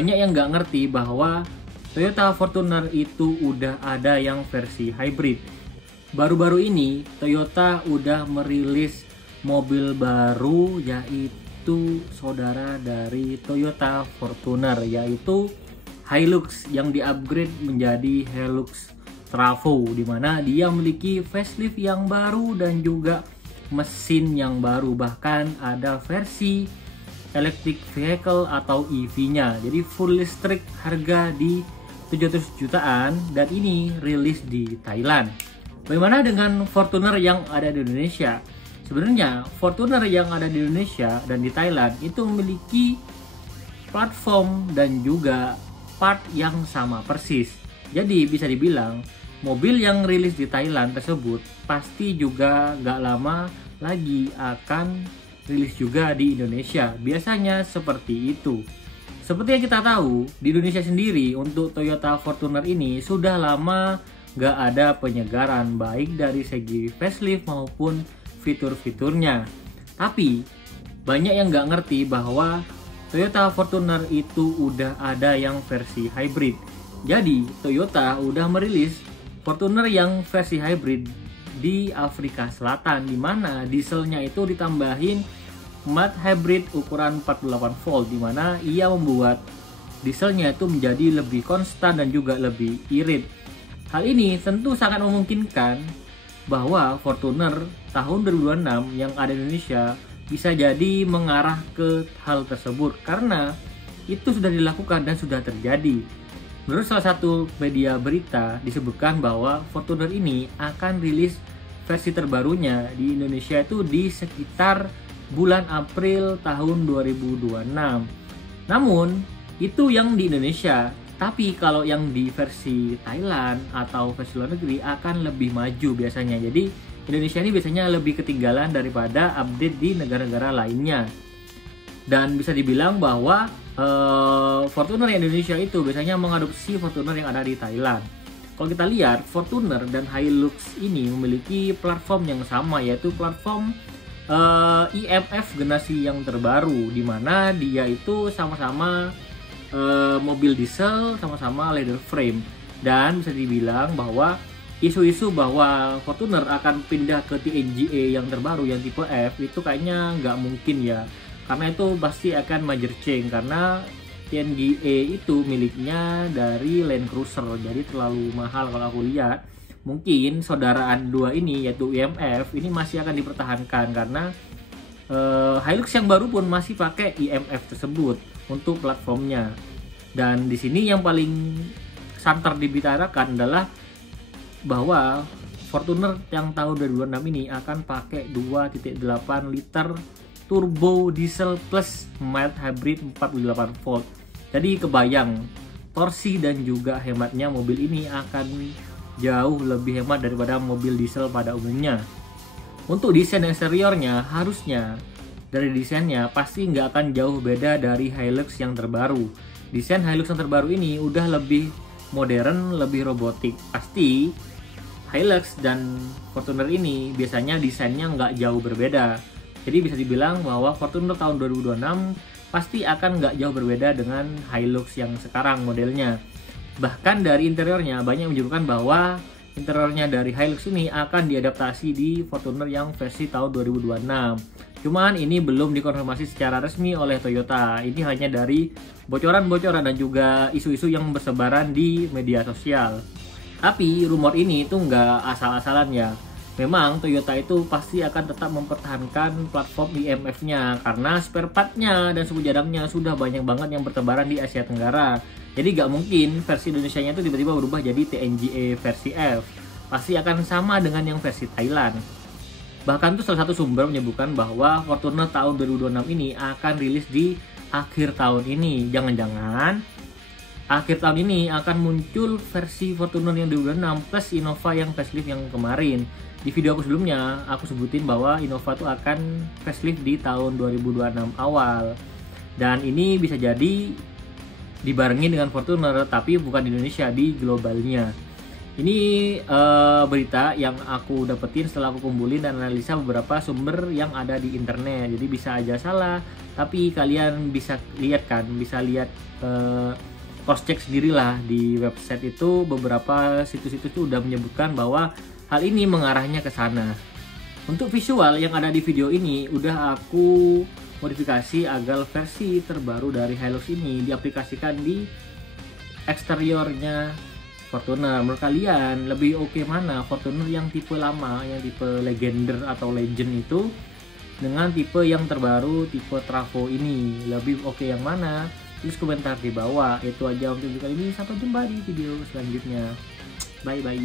banyak yang nggak ngerti bahwa Toyota Fortuner itu udah ada yang versi hybrid. Baru-baru ini Toyota udah merilis mobil baru, yaitu saudara dari Toyota Fortuner, yaitu Hilux yang di-upgrade menjadi Hilux Travo, dimana dia memiliki facelift yang baru dan juga mesin yang baru, bahkan ada versi electric vehicle atau EV-nya. Jadi full listrik, harga di 700 jutaan, dan ini rilis di Thailand. Bagaimana dengan Fortuner yang ada di Indonesia? Sebenarnya Fortuner yang ada di Indonesia dan di Thailand itu memiliki platform dan juga part yang sama persis. Jadi bisa dibilang mobil yang rilis di Thailand tersebut pasti juga gak lama lagi akan rilis juga di Indonesia. Biasanya seperti itu. Seperti yang kita tahu, di Indonesia sendiri untuk Toyota Fortuner ini sudah lama gak ada penyegaran baik dari segi facelift maupun fitur-fiturnya. Tapi banyak yang gak ngerti bahwa Toyota Fortuner itu udah ada yang versi hybrid. Jadi Toyota udah merilis Fortuner yang versi hybrid di Afrika Selatan, dimana dieselnya itu ditambahin matte hybrid ukuran 48 volt, dimana ia membuat dieselnya itu menjadi lebih konstan dan juga lebih irit. Hal ini tentu sangat memungkinkan bahwa Fortuner tahun 2026 yang ada di Indonesia bisa jadi mengarah ke hal tersebut, karena itu sudah dilakukan dan sudah terjadi. Menurut salah satu media berita disebutkan bahwa Fortuner ini akan rilis versi terbarunya di Indonesia itu di sekitar bulan April tahun 2026. Namun itu yang di Indonesia, tapi kalau yang di versi Thailand atau versi luar negeri akan lebih maju biasanya. Jadi Indonesia ini biasanya lebih ketinggalan daripada update di negara-negara lainnya. Dan bisa dibilang bahwa Fortuner Indonesia itu biasanya mengadopsi Fortuner yang ada di Thailand. Kalau kita lihat, Fortuner dan Hilux ini memiliki platform yang sama, yaitu platform IMF generasi yang terbaru, di mana dia itu sama-sama mobil diesel, sama-sama leather frame. Dan bisa dibilang bahwa isu-isu bahwa Fortuner akan pindah ke TNGA yang terbaru, yang tipe F, itu kayaknya nggak mungkin ya. Karena itu pasti akan major change, karena TNGA itu miliknya dari Land Cruiser, jadi terlalu mahal kalau aku lihat. Mungkin saudaraan dua ini, yaitu IMF, ini masih akan dipertahankan, karena Hilux yang baru pun masih pakai IMF tersebut untuk platformnya. Dan di sini yang paling santer dibicarakan adalah bahwa Fortuner yang tahun 2026 ini akan pakai 2.8 liter turbo diesel plus mild hybrid 48 volt. Jadi kebayang torsi dan juga hematnya mobil ini akan jauh lebih hemat daripada mobil diesel pada umumnya. Untuk desain eksteriornya, harusnya dari desainnya pasti nggak akan jauh beda dari Hilux yang terbaru. Desain Hilux yang terbaru ini udah lebih modern, lebih robotik. Pasti Hilux dan Fortuner ini biasanya desainnya nggak jauh berbeda. Jadi bisa dibilang bahwa Fortuner tahun 2026 pasti akan nggak jauh berbeda dengan Hilux yang sekarang modelnya. Bahkan dari interiornya banyak menyebutkan bahwa interiornya dari Hilux ini akan diadaptasi di Fortuner yang versi tahun 2026. Cuman ini belum dikonfirmasi secara resmi oleh Toyota. Ini hanya dari bocoran-bocoran dan juga isu-isu yang bersebaran di media sosial. Tapi rumor ini itu nggak asal-asalan ya. Memang Toyota itu pasti akan tetap mempertahankan platform IMF-nya karena spare part-nya dan suku cadangnya sudah banyak banget yang bertebaran di Asia Tenggara. Jadi gak mungkin versi Indonesianya itu tiba-tiba berubah jadi TNGA versi F. Pasti akan sama dengan yang versi Thailand. Bahkan tuh salah satu sumber menyebutkan bahwa Fortuner tahun 2026 ini akan rilis di akhir tahun ini. Jangan-jangan akhir tahun ini akan muncul versi Fortuner yang 2026 plus Innova yang facelift yang kemarin. Di video aku sebelumnya, aku sebutin bahwa Innova itu akan facelift di tahun 2026 awal. Dan ini bisa jadi dibarengin dengan Fortuner, tapi bukan di Indonesia, di globalnya. Ini berita yang aku dapetin setelah aku kumpulin dan analisa beberapa sumber yang ada di internet. Jadi bisa aja salah, tapi kalian bisa lihat kan, bisa lihat cross check sendirilah di website itu. Beberapa situs-situs itu udah menyebutkan bahwa hal ini mengarahnya ke sana. Untuk visual yang ada di video ini udah aku modifikasi agar versi terbaru dari Hilux ini diaplikasikan di eksteriornya Fortuner. Menurut kalian lebih oke mana? Fortuner yang tipe lama, yang tipe Legender atau Legend itu, dengan tipe yang terbaru, tipe Travo ini, lebih oke yang mana? Tulis komentar di bawah. Itu aja untuk video kali ini. Sampai jumpa di video selanjutnya. Bye bye.